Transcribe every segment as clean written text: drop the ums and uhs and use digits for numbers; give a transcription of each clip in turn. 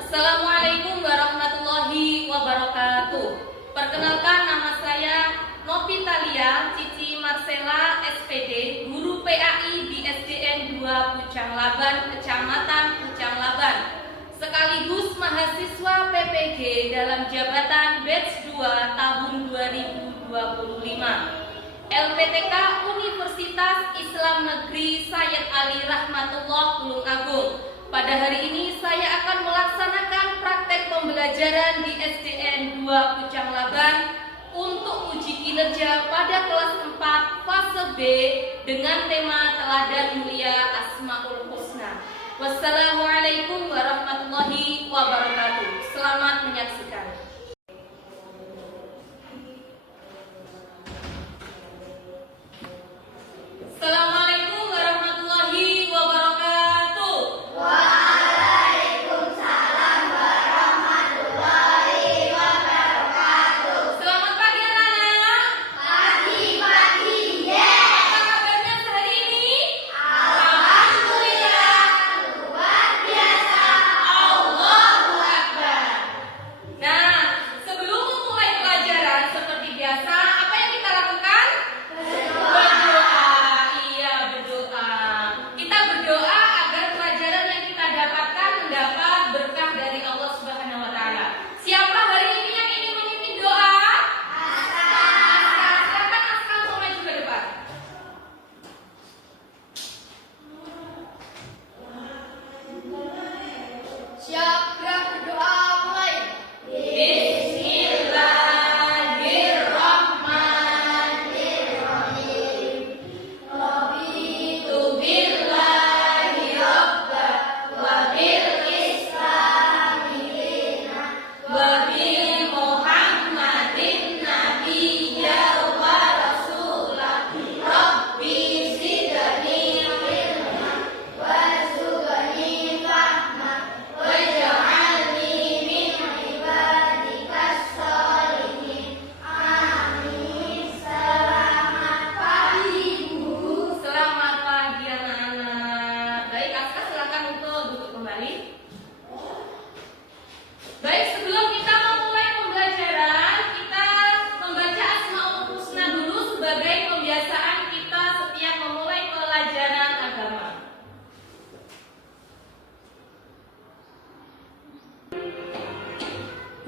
Assalamualaikum warahmatullahi wabarakatuh. Perkenalkan, nama saya Novitalia Cici Marcella SPD, guru PAI di SDN 2 Pucang Laban, Kecamatan Pucang Laban, sekaligus mahasiswa PPG dalam jabatan batch 2 tahun 2025. LPTK Universitas Islam Negeri Sayyid Ali Rahmatullah Tulungagung. Pada hari ini saya akan melaksanakan praktek pembelajaran di SDN 2 Pucang Laban untuk uji kinerja pada kelas 4 fase B dengan tema Teladan Mulia Asmaul Husna. Wassalamualaikum warahmatullahi wabarakatuh. Selamat menyaksikan. Assalamualaikum warahmatullahi wabarakatuh. Waalaikumsalam warahmatullahi wabarakatuh. Selamat pagi anak-anak. Pagi-pagi, ye. Apa kabarnya sehari ini? Alhamdulillah, luar biasa. Allahu Akbar. Nah, sebelum memulai pelajaran seperti biasa, apa yang kita lakukan? Berdoa. Iya, berdoa. Kita berdoa agar pelajaran yang kita dapatkan mendapat berkah dari Allah Subhanahu wa taala. Siapa hari ini yang ingin memimpin doa? Silakan Aska untuk maju ke depan. Siap, gerak berdoa mulai. Bismillahirrahmanirrahim. Raditu billahi rabban wa bil islami dinan wa bi Muhammadin nabiyyan wa rasulah. Rabbi zidni ilman warzuqni fahman waj'alni min ibadikas sholihin. Amin. Selamat pagi, Bu. Selamat pagi anak-anak. Baik, Aska silakan untuk duduk kembali. Baik, sebelum kita memulai pembelajaran, kita membaca Asmaul Husna dulu sebagai pembiasaan kita setiap memulai pelajaran agama.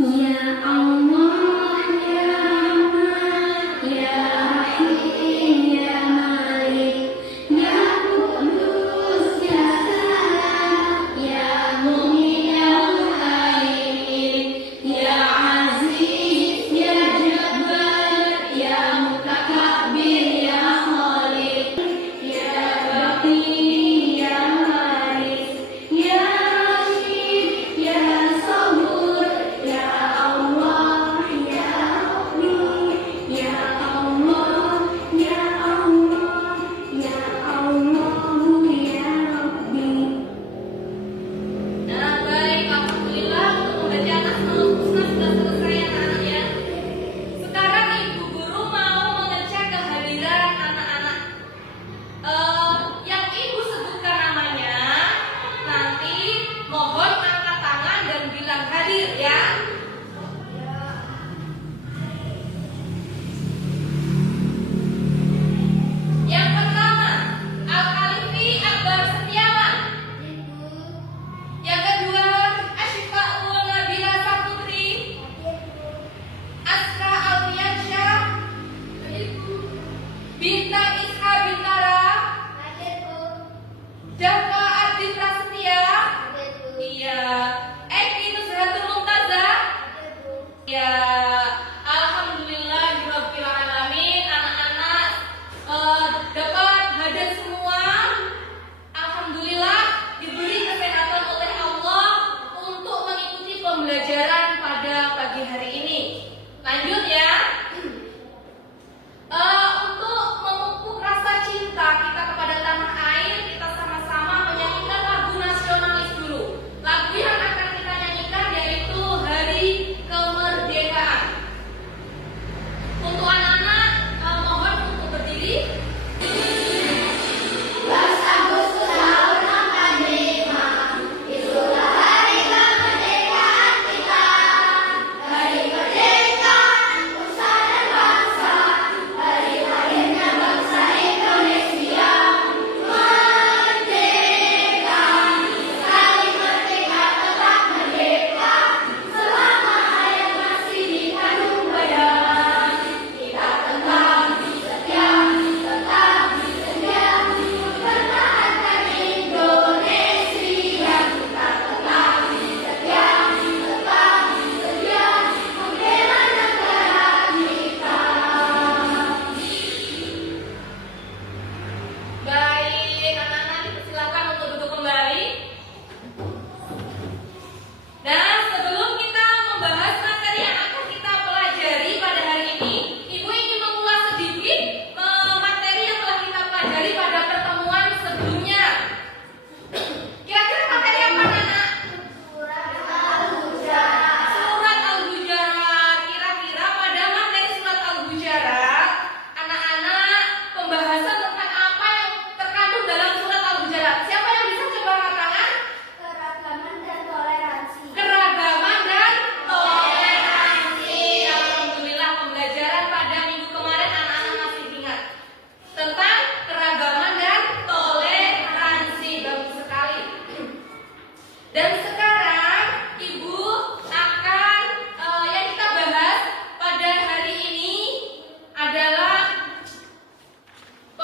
Ya Allah, ya Rahman, ya Rahim, ya Malik, ya Qudus, ya Salam, ya Mu'min, ya Muhaimin, ya Aziz, ya Jabbar, ya Mutakabbir, ya Khaliq, ya Baqi, ya Haris, ya Rashid, ya Sabur, ya Allah, ya Rabbi, ya Allah, ya Allah, ya Allah, ya Rabbi. Nah, baik, alhamdulillah untuk pembacaan Asmaul Husna sudah selesai anak-anak ya. Sekarang Ibu Guru mau mengecek kehadiran anak-anak. Yang Ibu sebutkan namanya, nanti mohon angkat tangan dan bilang hadir ya. Yang pertama, Al-Khalifi Akbar Setiawan. Yang kedua, Asyifaul Nabila Saputri, Aska Alfiansyah, Bintang Isha Bintara, Dava Ardi Prasetya, iya, Eki Nusratul Mumtazah, iya. Alhamdulillahirabbil alamin, anak-anak dapat hadir semua. Alhamdulillah diberi kesehatan oleh Allah untuk mengikuti pembelajaran pada pagi hari ini. Lanjut ya. Untuk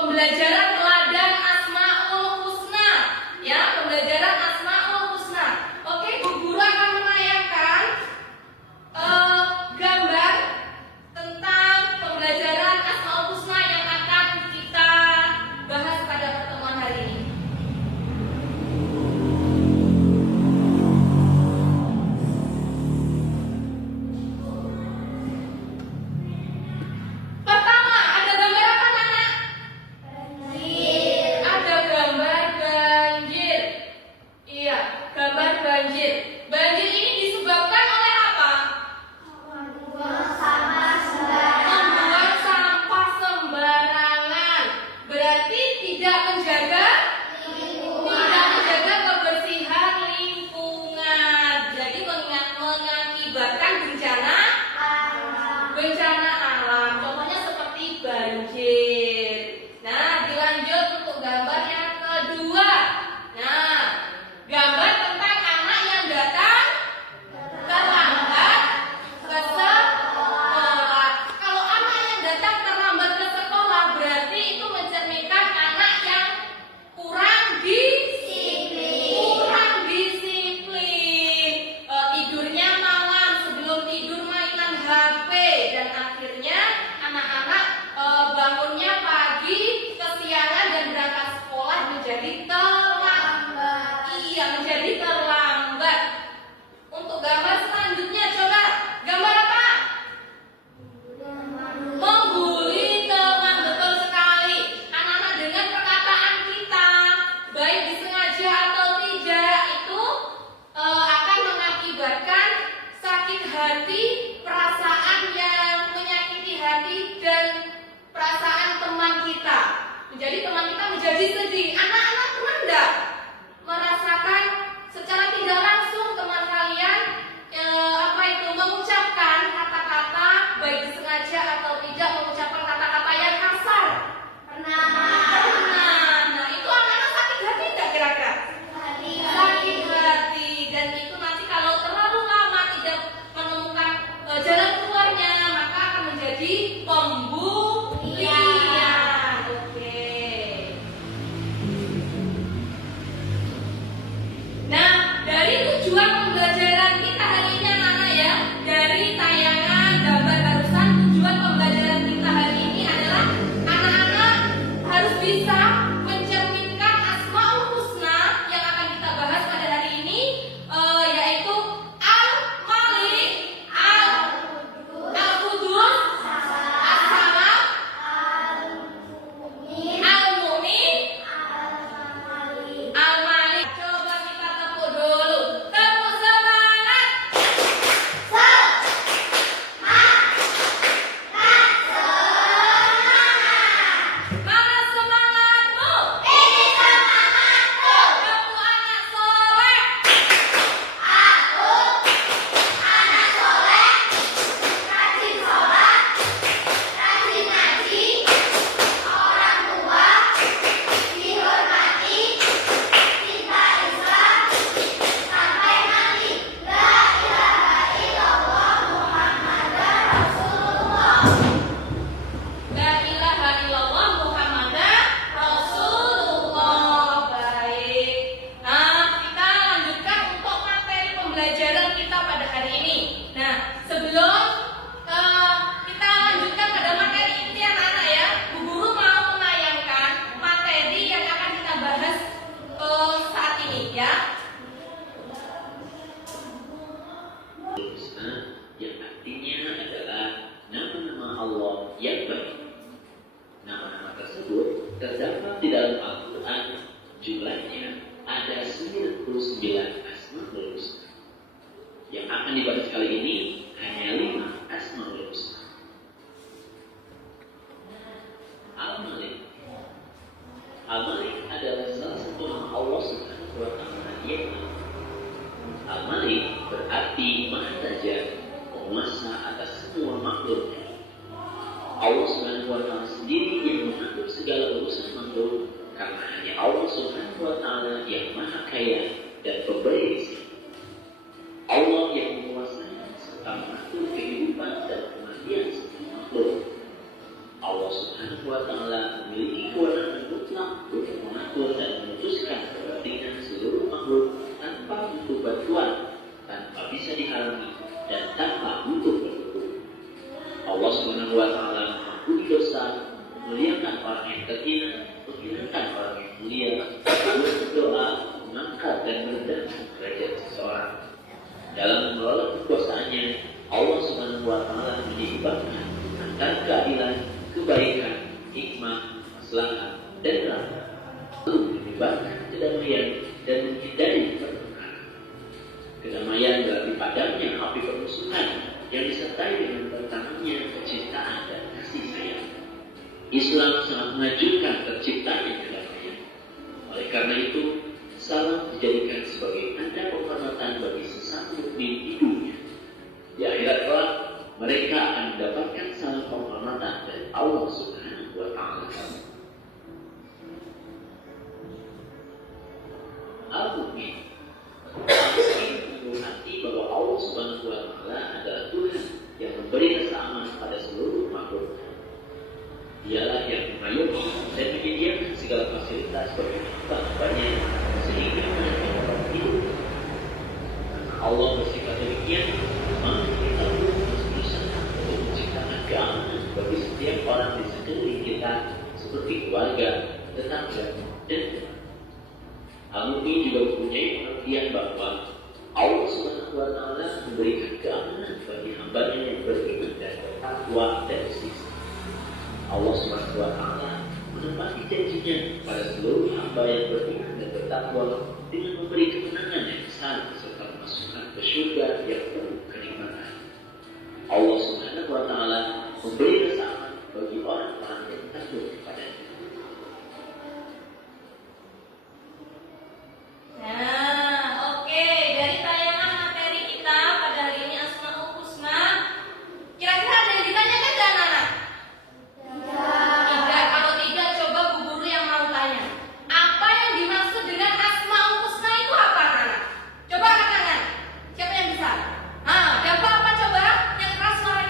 pembelajaran ladang Asmaul Husna, ya, pembelajaran Asmaul Husna. Oke, Bu Guru akan menayangkan gambar tentang pembelajaran Asmaul Husna yang akan kita bahas pada pertemuan hari ini. Pertama, ada gambar apa, anak? Ada gambar banjir. Iya, gambar banjir. Banjir ini disebabkan oleh apa? Membuang sampah sembarangan. Berarti tidak menjaga kebersihan lingkungan. Jadi mengakibatkan bencana alam. Contohnya seperti banjir. Nah, dilanjut untuk gambar yang kedua. Nah, gambar tentang anak yang datang terlambat ke sekolah. Kalau anak yang datang terlambat ke sekolah berarti itu mencerminkan anak yang kurang disiplin. Tidurnya malam, sebelum tidur mainan HP, dan akhirnya anak-anak bangunnya pagi, kesiangan, dan berangkat sekolah menjadi terlambat. Iya, menjadi terlambat. Untuk gambar selanjutnya, coba gambar apa? Membuli teman, betul sekali. Anak-anak dengan perkataan kita, baik disengaja atau tidak, itu akan mengakibatkan sakit hati, perasaan yang menyakiti hati, dan perasaan teman kita. Menjadi teman kita menjadi sedih. Anak-anak pernah enggak merasakan secara tidak langsung teman kalian mengucapkan kata-kata baik disengaja atau tidak, mengucapkan kata-kata yang kasar? Pernah. Nah, itu anak-anak sakit hati enggak kira-kira? Sakit hati. Dan itu nanti kalau terlalu lama tidak menemukan jalan keluarnya, maka akan menjadi pembulian. Oke. Nah, dari tujuan pembelajaran kita hari ini, anak-anak, ya, dari tayangan gambar barusan, tujuan pembelajaran kita hari ini adalah anak-anak harus bisa mencerminkan Asmaul Husna yang akan kita bahas pada hari ini, yaitu Al-Malik, Al-Qudus, As-Samad, Al-Mu'min, Al-Malik. Coba kita tepuk dulu. Tepuk semangat. Mana semangatmu? Ini semangatku. Kamu anak soleh. Aku anak soleh, rajin sholat, rajin ngaji, orang tua dihormati, cinta Islam sampai mati. La ilaha illallah Muhammadar Rasulullah. La ilaha illallah Muhammadar Rasulullah. Baik. Nah, kita lanjutkan untuk materi pembelajaran kita pada hari ini. Nah, sebelum kita lanjutkan pada materi inti, anak-anak, ya, Bu Guru mau menayangkan materi yang akan kita bahas saat ini, ya. Husna yang artinya adalah nama-nama Allah yang baik. Nama-nama tersebut terdapat di dalam Al-Quran. Jumlahnya ada 99 Asmaul Husna. Yang akan dibahas kali ini hanya 5 Asmaul Husna. Al-Malik. Al-Malik adalah salah satu nama Allah Subhanahu wa Ta'ala yang Al-Malik berarti Maha Raja, penguasa atas semua makhluknya. Allah Subhanahu wa Ta'ala sendiri yang mengatur segala urusan makhluk, karena hanya Allah Subhanahu wa Ta'ala yang Maha Kaya dan pemberi rezeki. Allah yang menguasai serta mengatur kehidupan dan kematian semua makhluk. Allah Subhanahu wa Ta'ala memiliki kewenangan Dalam mengelola kekuasaannya, Allah Subhanahu wa Ta'ala menyeimbangkan antara keadilan, kebaikan, hikmah, maslahat, dan rahmat. Lalu menyeimbangkan kedamaian dan menghindari pertengkaran. Kedamaian berarti padamnya api permusuhan yang disertai dengan bertanamnya kecintaan dan kasih sayang. Islam sangat mengajukan terciptanya kedamaian. Oleh karena itu, salam dijadikan sebagai tanda penghormatan bagi sesama mukmin di dunia. Di akhirat kelak, mereka akan mendapatkan salam penghormatan dari Allah Subhanahu wa Ta'ala. Al-Mu'min menunggu hati bahwa Allah Subhanahu wa Ta'ala adalah Tuhan yang memberi rasa aman pada seluruh makhluk. Dialah yang mengayomi dan menyediakan segala fasilitas bagi hamba-hambanya sehingga mereka dapat hidup. Karena Allah bersifat demikian, maka kita pun harus berusaha untuk menciptakan keamanan bagi setiap orang di sekeliling kita, seperti keluarga, tetangga, dan teman. Al-Mu'min juga mempunyai pengertian bahwa Allah Subhanahu wa Ta'ala memberikan keamanan bagi hambanya yang beriman dan bertakwa dan istiqomah. Allah Subhanahu wa Ta'ala menepati janjinya pada seluruh hamba yang beriman dan bertakwa dengan memberi kemenangan yang besar serta memasukkan ke surga yang penuh kenikmatan. Allah Subhanahu wa Ta'ala memberi rasa aman bagi orang-orang yang takut kepadanya. Nah, oke, dari tayangan materi kita pada hari ini Asmaul Husna, kira-kira ada yang ditanyakan nggak, anak-anak? Tidak. Kalau tidak, coba Bu Guru yang mau tanya. Apa yang dimaksud dengan Asmaul Husna itu apa, anak-anak? Coba angkat tangan. Siapa yang bisa? Nah, jawab apa coba? Yang keras suaranya.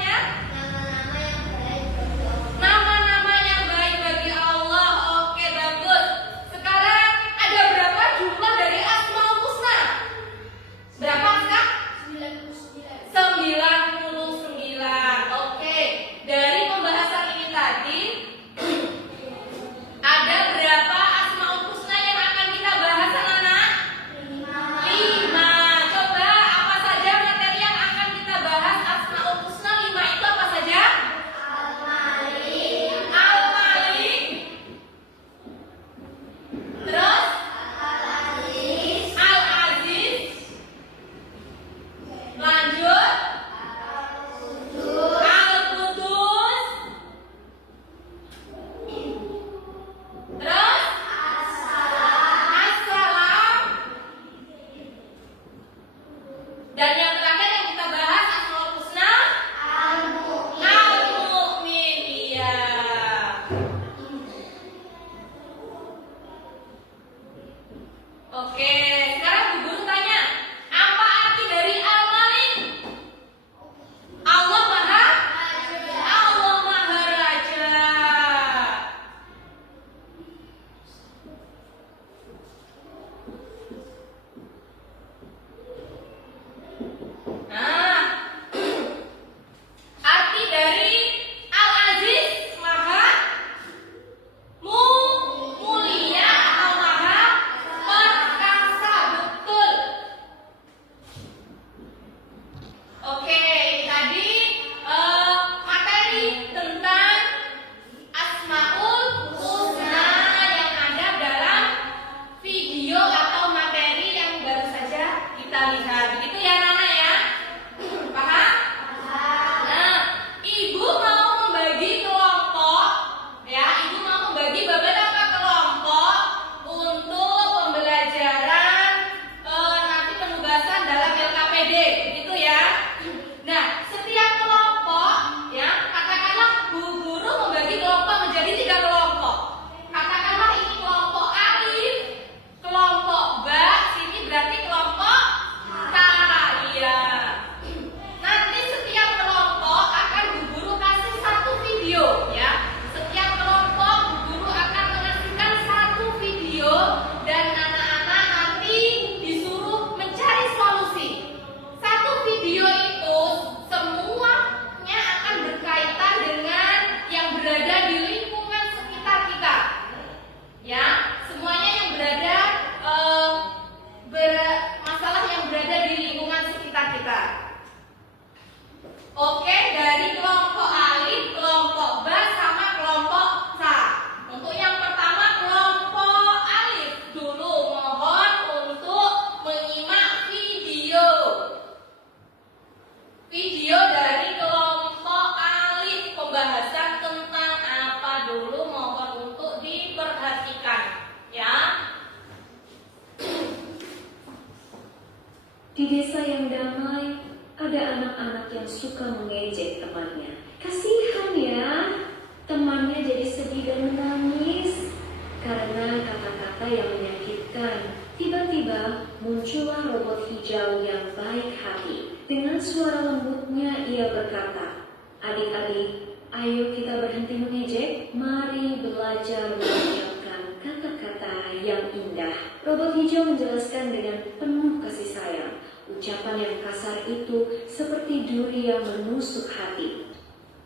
Di desa yang damai, ada anak-anak yang suka mengejek temannya. Kasihan ya, temannya jadi sedih dan menangis karena kata-kata yang menyakitkan. Tiba-tiba muncullah robot hijau yang baik hati. Dengan suara lembutnya ia berkata, "Adik-adik, ayo kita berhenti mengejek. Mari belajar mengucapkan kata-kata yang indah." Robot hijau menjelaskan dengan penuh kasih sayang. Ucapan yang kasar itu seperti duri yang menusuk hati.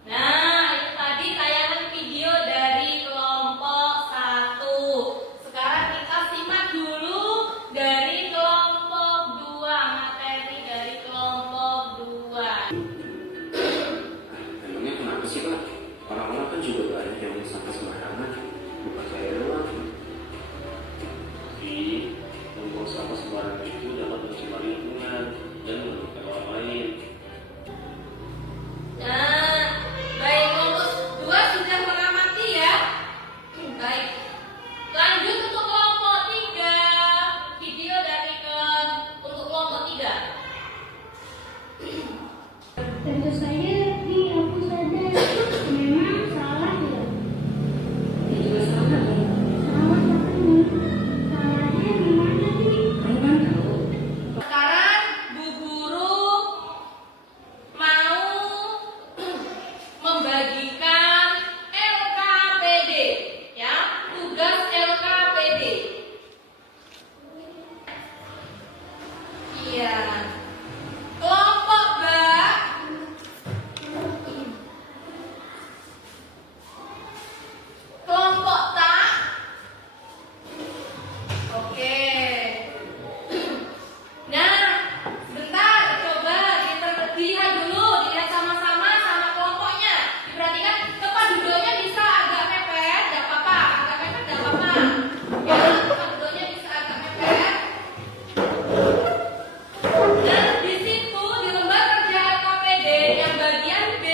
Nah, itu tadi tayangan video dari kelompok 1. Sekarang kita simak dulu dari kelompok 2, materi dari kelompok 2. Emangnya kenapa sih Pak? Orang-orang kan juga banyak yang sampah sembarangan, bukan saya doang. Tapi membuang sampah sembarangan itu dapat mencemar lingkungan dan merugikan orang lain. Nah, baik, kelompok 2 sudah mengamati ya. Baik, lanjut untuk kelompok 3. Video dari untuk kelompok 3. Tentu saja, Bi, aku sadar. Memang salah ya. Ini juga sama ya. Salah katanya. Salahnya di mana, Bi? Kamu kan tahu. Sekarang Bu Guru mau membagikan LKPD, ya, tugas LKPD. Iya. Kelompok B. Kelompok tak. Oke. Nah, sebentar, coba dilihat dulu, dilihat sama-sama sama kelompoknya. Diperhatikan tempat duduknya bisa agak mepet, nggak apa-apa, agak mepet nggak apa-apa. Ya, tempat duduknya bisa agak mepet. Nah, di situ di lembar kerja LKPD yang bagian B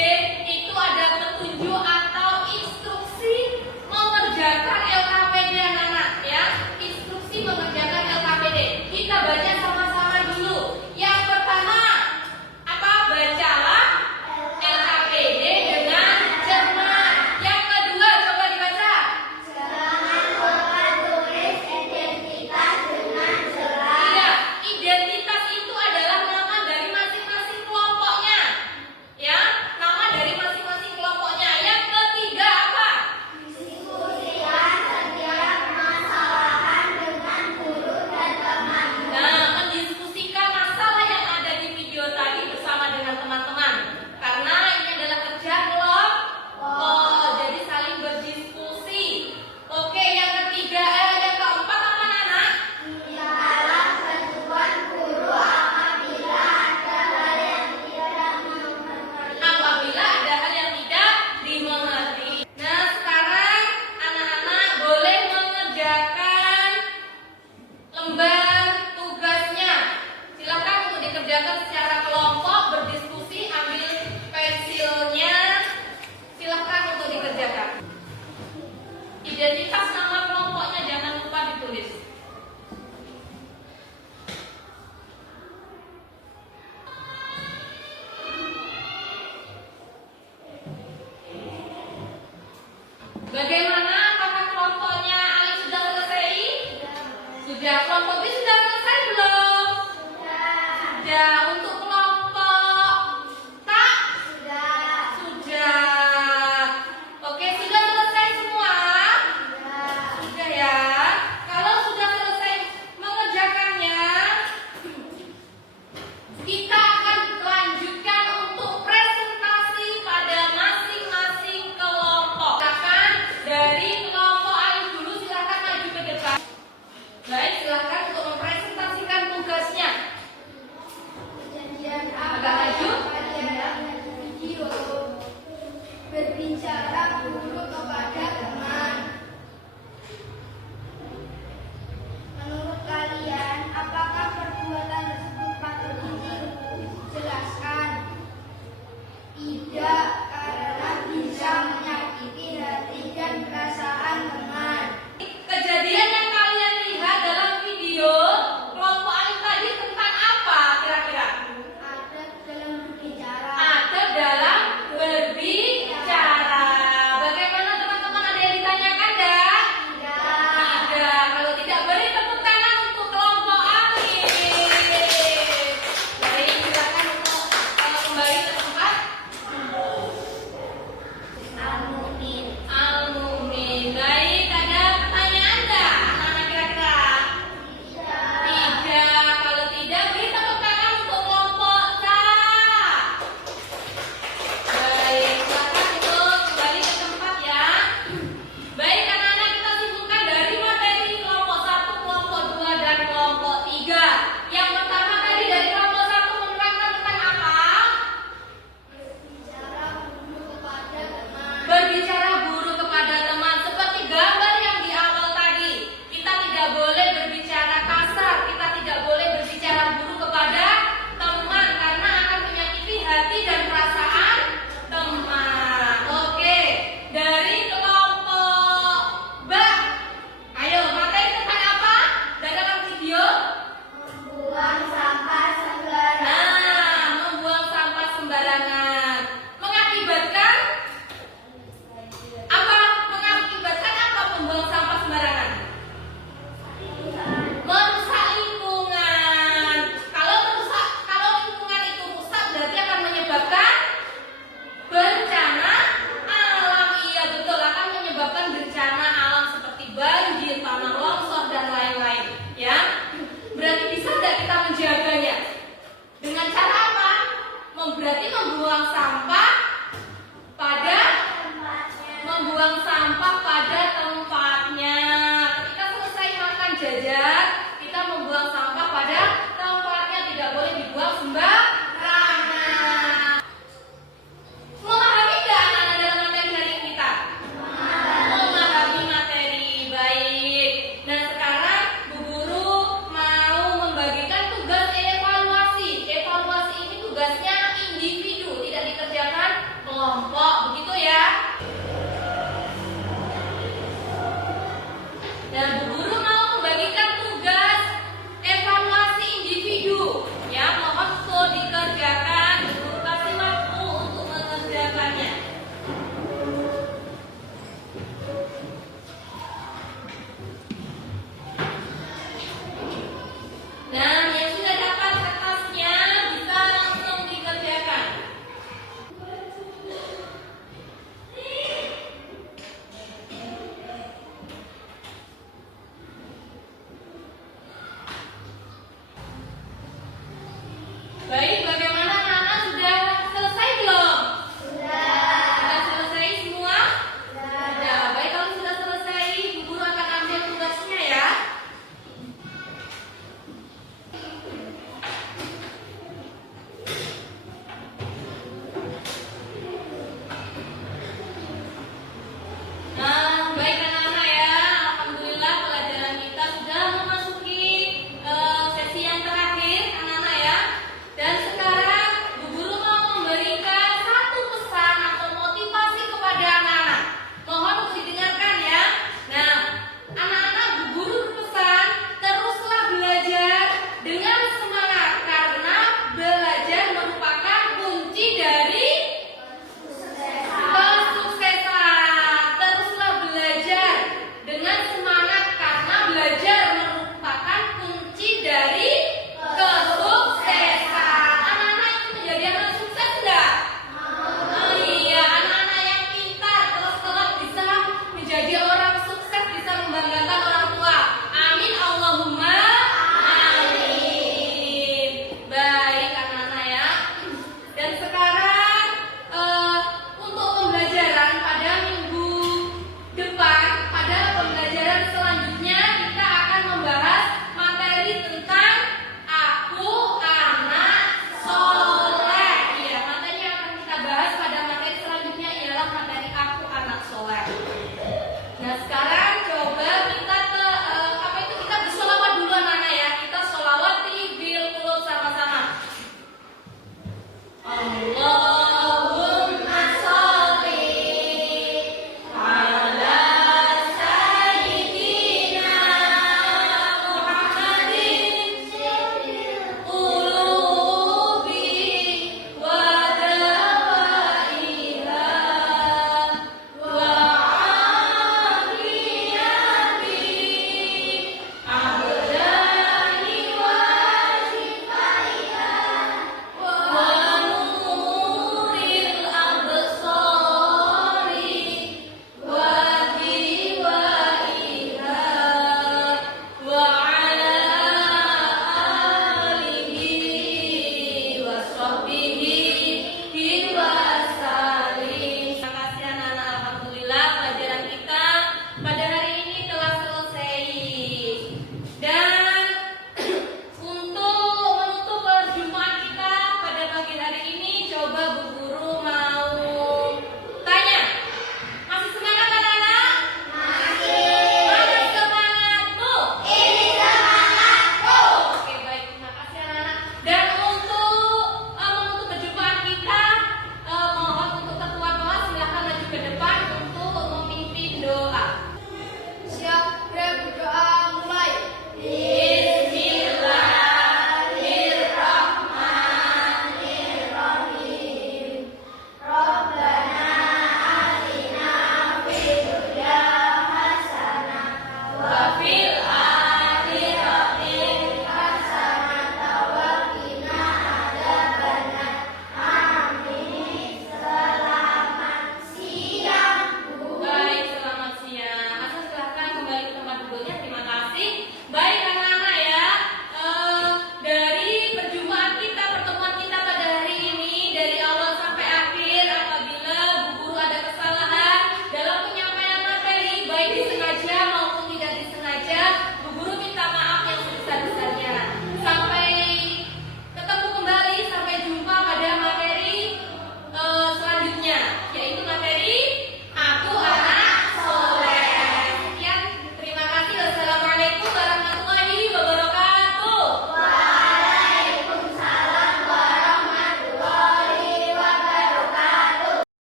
itu ada petunjuk atau instruksi mengerjakan LKPD anak-anak, ya. Instruksi mengerjakan LKPD. Kita baca sama-sama dulu. Yang pertama, apa? Bacalah LKPD dengan cermat. Yang kedua, coba dibaca. Iya, identitas itu adalah nama dari masing-masing kelompoknya. Ya, nama dari masing-masing kelompoknya. Yang ketiga apa? Nah, mendiskusikan masalah yang ada di video tadi bersama dengan teman-teman. Karena ini adalah kerja kelompok. Oh, jadi saling berdiskusi. Oke, yang ketiga, yang keempat apa anak? Apabila ada hal yang tidak dimengerti. Nah, sekarang anak-anak boleh mengerjakan lembar tugasnya. Silakan untuk dikerjakan secara kelompok, berdiskusi, ambil pensilnya. Silakan untuk dikerjakan. Identitas nama kelompoknya jangan lupa ditulis. Bagaimana